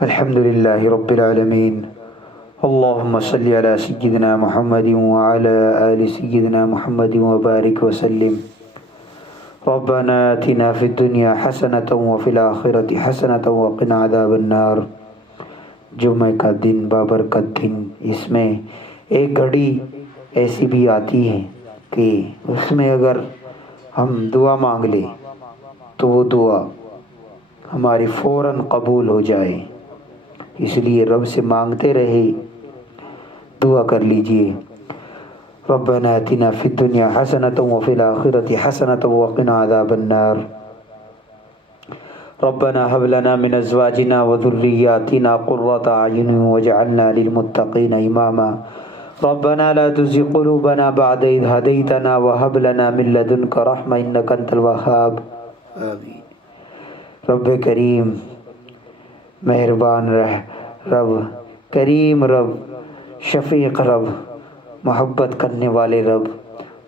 الحمد للہ رب العالمین اللہم صلی علی سیدنا محمد وعلی آل سیدنا محمد وبارک وسلم ربنا آتنا فی الدنیا حسنة وفی الآخرة حسنة وقنا عذاب النار۔ جمعہ کا دن بابرکت دن، اس میں ایک گھڑی ایسی بھی آتی ہے کہ اس میں اگر ہم دعا مانگ لیں تو وہ دعا ہماری فوراً قبول ہو جائے، اس لیے رب سے مانگتے رہے، دعا کر لیجئے۔ ربنا آتنا فی الدنیا حسنة وفی الآخرة حسنة وقنا عذاب النار۔ ربنا هب لنا من ازواجنا وذرياتنا قرة اعین واجعلنا للمتقین اماما۔ ربنا لا تزغ قلوبنا بعد اذ هديتنا وهب لنا من لدنك رحمة انك انت الوهاب۔ آمین۔ رب کریم، مہربان رب، کریم رب، شفیق رب، محبت کرنے والے رب،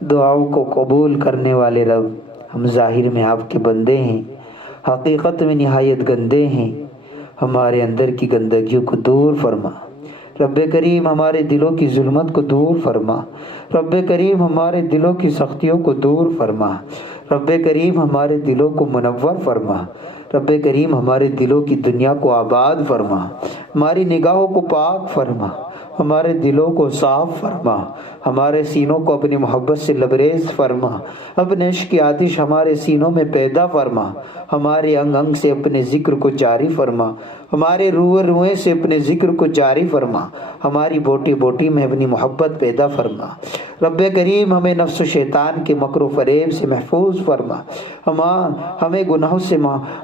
دعاؤں کو قبول کرنے والے رب، ہم ظاہر میں آپ کے بندے ہیں، حقیقت میں نہایت گندے ہیں، ہمارے اندر کی گندگیوں کو دور فرما۔ رب کریم ہمارے دلوں کی ظلمت کو دور فرما۔ رب کریم ہمارے دلوں کی سختیوں کو دور فرما۔ رب کریم ہمارے دلوں کو منور فرما۔ رب کریم ہمارے دلوں کی دنیا کو آباد فرما، ہماری نگاہوں کو پاک فرما، ہمارے دلوں کو صاف فرما، ہمارے سینوں کو اپنی محبت سے لبریز فرما، اپنے عشق کی آتش ہمارے سینوں میں پیدا فرما، ہمارے انگ انگ سے اپنے ذکر کو جاری فرما، ہمارے روئے روئے سے اپنے ذکر کو جاری فرما، ہماری بوٹی بوٹی میں اپنی محبت پیدا فرما۔ رب کریم ہمیں نفس و شیطان کے مکر و فریب سے محفوظ فرما، ہمیں گناہوں سے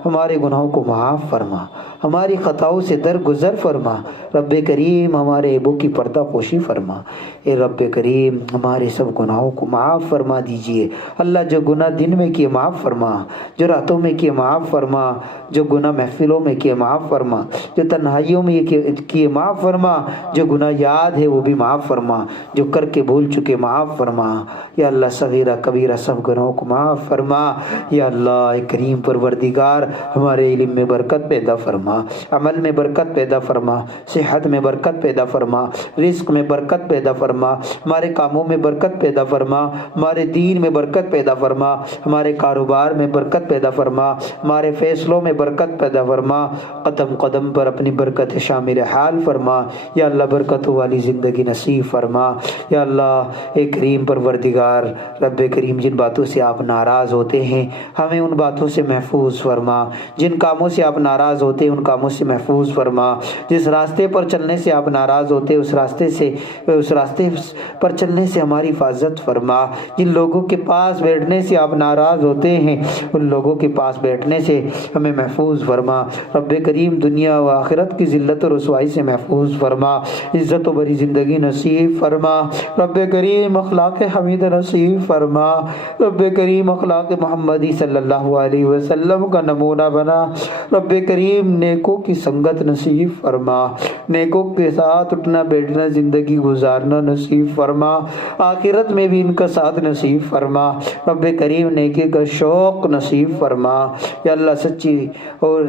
ہمارے گناہوں کو معاف فرما، ہماری خطاؤں سے درگزر فرما۔ رب کریم ہمارے عیبوں کی پردہ پوشی فرما۔ اے رب کریم ہمارے سب گناہوں کو معاف فرما دیجئے۔ اللہ جو گناہ دن میں کیے معاف فرما، جو راتوں میں کیے معاف فرما، جو گناہ محفلوں میں کیے معاف فرما، جو تنہائیوں میں کیے معاف فرما، جو گناہ یاد ہے وہ بھی معاف فرما، جو کر کے بھول چکے معاف فرما۔ یا اللہ صغیرہ کبیرہ سب گناہوں کو معاف فرما۔ یا اللہ اے کریم پروردگار ہمارے علم میں برکت پیدا فرما، عمل میں برکت پیدا فرما، صحت میں برکت پیدا فرما، رزق میں برکت پیدا فرما، ہمارے کاموں میں برکت پیدا فرما، ہمارے دین میں برکت پیدا فرما، ہمارے کاروبار میں برکت پیدا فرما، ہمارے فیصلوں میں برکت پیدا فرما، قدم قدم پر اپنی برکت شامل حال فرما۔ یا اللہ برکتوں والی زندگی نصیب فرما۔ یا اللہ اے کریم پروردگار رب کریم جن باتوں سے آپ ناراض ہوتے ہیں ہمیں ان باتوں سے محفوظ فرما، جن کاموں سے آپ ناراض ہوتے ہیں ان کاموں سے محفوظ فرما، جس راستے پر چلنے سے آپ ناراض ہوتے ہیں اس راستے پر چلنے سے ہماری حفاظت فرما، جن لوگوں کے پاس بیٹھنے سے آپ ناراض ہوتے ہیں ان لوگوں کے پاس بیٹھنے سے ہمیں محفوظ فرما۔ رب کریم دنیا و آخرت کی ذلت و رسوائی سے محفوظ فرما، عزت و بری زندگی نصیب فرما۔ رب کریم اخلاق حمید نصیب فرما۔ رب کریم اخلاق محمدی صلی اللہ علیہ وسلم کا نمونہ بنا۔ رب کریم نیکوں کی سنگت نصیب فرما، نیکوں کے ساتھ اٹھنا بیٹھنا زندگی گزارنا نصیب فرما، آخرت میں بھی ان کا ساتھ نصیب فرما۔ رب کریم نیکی کا شوق نصیب فرما۔ یا اللہ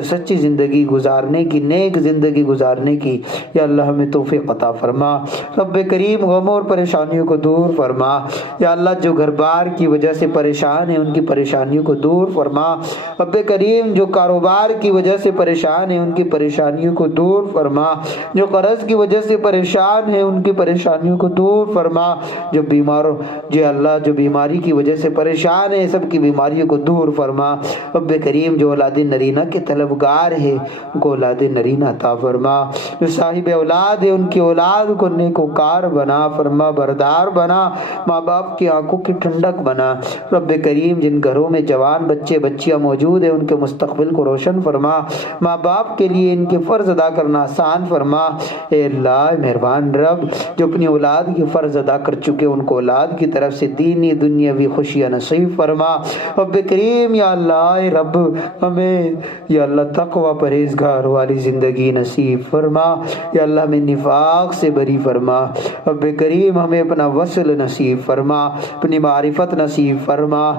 سچی زندگی گزارنے کی، نیک زندگی گزارنے کی یا اللہ ہمیں توفیق عطا فرما۔ رب کریم غموں اور پریشانیوں کو دور فرما۔ یا اللہ جو گھر بار کی وجہ سے پریشان ہیں ان کی پریشانیوں کو دور فرما۔ رب کریم جو کاروبار کی وجہ سے پریشان ہیں ان کی پریشانیوں کو دور فرما، جو قرض کی وجہ سے پریشان ہیں ان کی پریشانیوں کو دور فرما، جو بیماری کی وجہ سے پریشان ہیں سب کی بیماریوں کو دور فرما۔ رب کریم جو اولاد نرینہ کے طلبگار ہیں ان کو اولاد نرینہ عطا فرما، جو صاحب اولاد ہیں ان کی اولاد کو نیکوکار بنا، فرما بردار بنا، ماں باپ کی آنکھوں کی ٹھنڈک بنا۔ رب کریم جن گھروں میں جوان بچے بچیاں موجود ہیں ان کے مستقبل کو روشن فرما، ماں باپ کے لیے ان کے فرض ادا کرنا آسان فرما۔ اے اللہ مہربان رب جو اپنی اولاد کے فرض ادا کر چکے ان کو اولاد کی طرف سے دینی دنیاوی خوشیاں نصیب فرما۔ رب کریم یا اللہ اے رب ہمیں یا اللہ تقوی پرہیزگار والی زندگی نصیب فرما۔ یا اللہ ہمیں نفاق سے بری فرما۔ رب کریم ہمیں اپنا وصل نصیب فرما، اپنی معرفت نصیب فرما،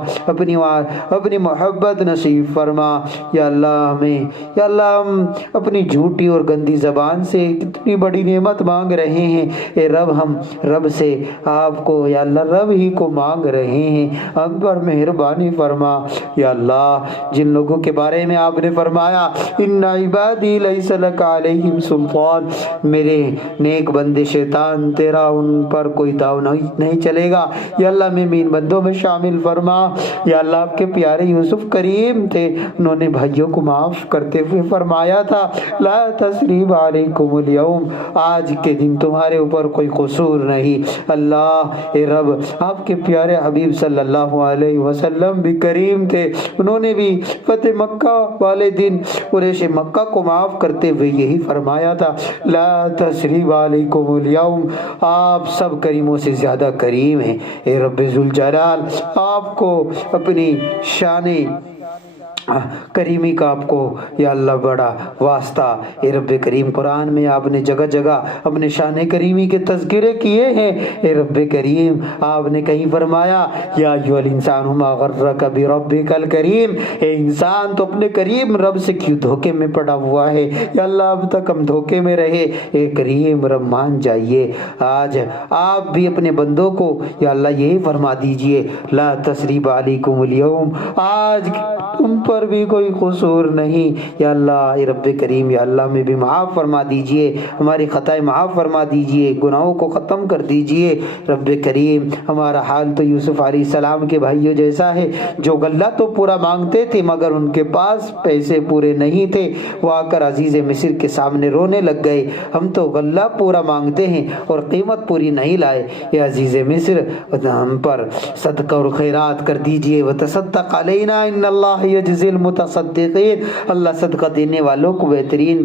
اپنی محبت نصیب فرما۔ یا اللہ ہم اپنی جھوٹی اور گندی گندی زبان سے کتنی بڑی نعمت مانگ رہے ہیں۔ اے رب ہم رب سے آپ کو یا اللہ رب ہی کو مانگ رہے ہیں، ہم پر مہربانی فرما یا اللہ۔ جن لوگوں کے بارے میں آپ نے فرمایا ان عبادی لیس لک علیہم سلطان، میرے نیک بندے شیطان تیرا ان پر کوئی داؤ نہیں چلے گا، یا اللہ میں ان بندوں میں شامل فرما۔ یا اللہ آپ کے پیارے یوسف کریم تھے، انہوں نے بھائیوں کو معاف کرتے ہوئے فرمایا تھا لا تثریب علیکم اليوم، آج کے دن تمہارے اوپر کوئی قصور نہیں۔ اللہ اے رب آپ کے پیارے حبیب صلی اللہ علیہ وسلم بھی کریم تھے، انہوں نے بھی فتح مکہ والے دن قریش مکہ کو معاف کرتے ہوئے یہی فرمایا تھا لا تثریب علیکم اليوم، آپ سب کریموں سے زیادہ کریم ہیں۔ اے رب ذوالجلال آپ کو اپنی شان کریمی کا آپ کو یا اللہ بڑا واسطہ۔ اے رب کریم قرآن میں آپ نے جگہ جگہ اپنے شان کریمی کے تذکرے کیے ہیں۔ اے رب کریم آپ نے کہیں فرمایا یا ایھا الانسان ما غرک بربک الکریم، اے انسان تو اپنے کریم رب سے کیوں دھوکے میں پڑا ہوا ہے، یا اللہ اب تک ہم دھوکے میں رہے، اے کریم رب مان جائیے۔ آج آپ بھی اپنے بندوں کو یا اللہ یہی فرما دیجئے لا تثریب علیکم اليوم، آج تم پر بھی کوئی قصور نہیں، یا اللہ اے رب کریم یا اللہ میں بھی معاف فرما دیجئے، ہماری خطائیں معاف فرما دیجئے، گناہوں کو ختم کر دیجئے۔ رب کریم ہمارا حال تو یوسف علیہ السلام کے بھائیوں جیسا ہے، جو غلہ تو پورا مانگتے تھے مگر ان کے پاس پیسے پورے نہیں تھے، وہ آ کر عزیز مصر کے سامنے رونے لگ گئے، ہم تو غلہ پورا مانگتے ہیں اور قیمت پوری نہیں لائے، یا عزیز مصر ہم پر صدقہ اور خیرات کر دیجئے، وتصدق علینا ان اللہ یجزی المتصدقین، اللہ صدقہ دینے والوں کو بہترین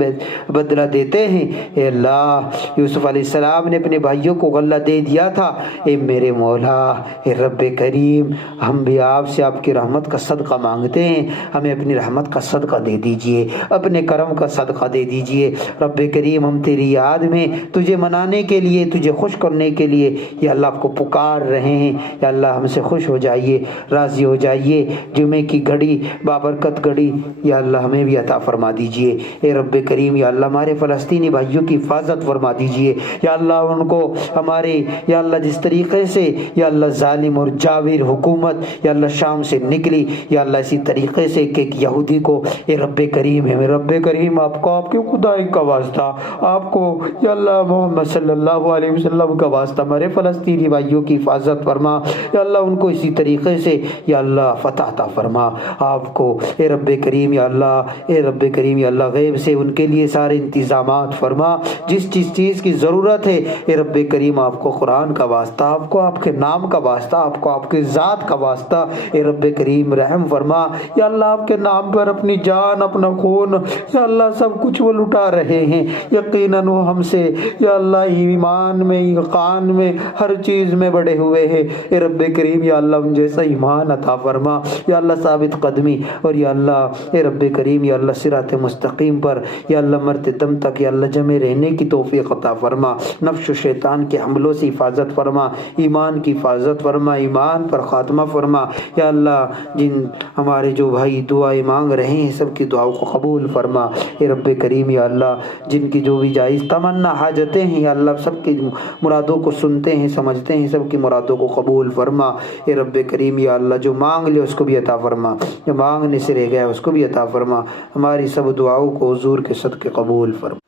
بدلہ دیتے ہیں۔ اے اللہ یوسف علیہ السلام نے اپنے بھائیوں کو غلہ دے دیا تھا، اے میرے مولا اے رب کریم ہم بھی آپ سے آپ کی رحمت کا صدقہ مانگتے ہیں، ہمیں اپنی رحمت کا صدقہ دے دیجئے، اپنے کرم کا صدقہ دے دیجئے۔ رب کریم ہم تیری یاد میں تجھے منانے کے لیے، تجھے خوش کرنے کے لیے یا اللہ آپ کو پکار رہے ہیں، یا اللہ ہم سے خوش ہو جائیے، راضی ہو جائیے، جمعے کی گھڑی بابرکت گھڑی یا اللہ ہمیں بھی عطا فرما دیجئے۔ اے رب کریم یا اللہ ہمارے فلسطینی بھائیوں کی حفاظت فرما دیجئے، یا اللہ ان کو ہمارے یا اللہ جس طریقے سے یا اللہ ظالم اور جاور حکومت یا اللہ شام سے نکلی، یا اللہ اسی طریقے سے کہ ایک یہودی کو اے رب کریم ہے، رب کریم آپ کو آپ کے خدائی کا واسطہ، آپ کو یا اللہ محمد صلی اللہ علیہ وسلم کا واسطہ ہمارے فلسطینی بھائیوں کی حفاظت فرما، یا اللہ ان کو اسی طریقے سے یا اللہ فتح عطا فرما آپ کو۔ اے رب کریم یا اللہ اے رب کریم یا اللہ غیب سے ان کے لیے سارے انتظامات فرما، جس چیز کی ضرورت ہے اے رب کریم آپ کو قرآن کا واسطہ، آپ کو آپ کے نام کا واسطہ، آپ کو آپ کے ذات کا واسطہ اے رب کریم رحم فرما، یا اللہ آپ کے نام پر اپنی جان اپنا خون یا اللہ سب کچھ وہ لٹا رہے ہیں، یقیناً وہ ہم سے یا اللہ ایمان میں یقین میں ہر چیز میں بڑے ہوئے ہیں۔ اے رب کریم یا اللہ ان جیسا ایمان عطا فرما، یا اللہ ثابت قدمی، اور یا اللہ اے رب کریم یا اللہ صراط مستقیم پر یا اللہ مرتے دم تک یا اللہ جمع رہنے کی توفیق عطا فرما، نفس و شیطان کے حملوں سے حفاظت فرما، ایمان کی حفاظت فرما، ایمان پر خاتمہ فرما، یا اللہ جن ہمارے جو بھائی دعائیں مانگ رہے ہیں سب کی دعاؤں کو قبول فرما۔ اے رب کریم یا اللہ جن کی جو بھی جائز تمنا حاجتیں ہیں یا اللہ سب کی مرادوں کو سنتے ہیں سمجھتے ہیں، سب کی مرادوں کو قبول فرما۔ اے رب کریم یا اللہ جو مانگ لے اس کو بھی عطا فرما، جو مانگنے سے رہ گیا اس کو بھی عطا فرما، ہماری سب دعاؤں کو حضور کے صدقے قبول فرما۔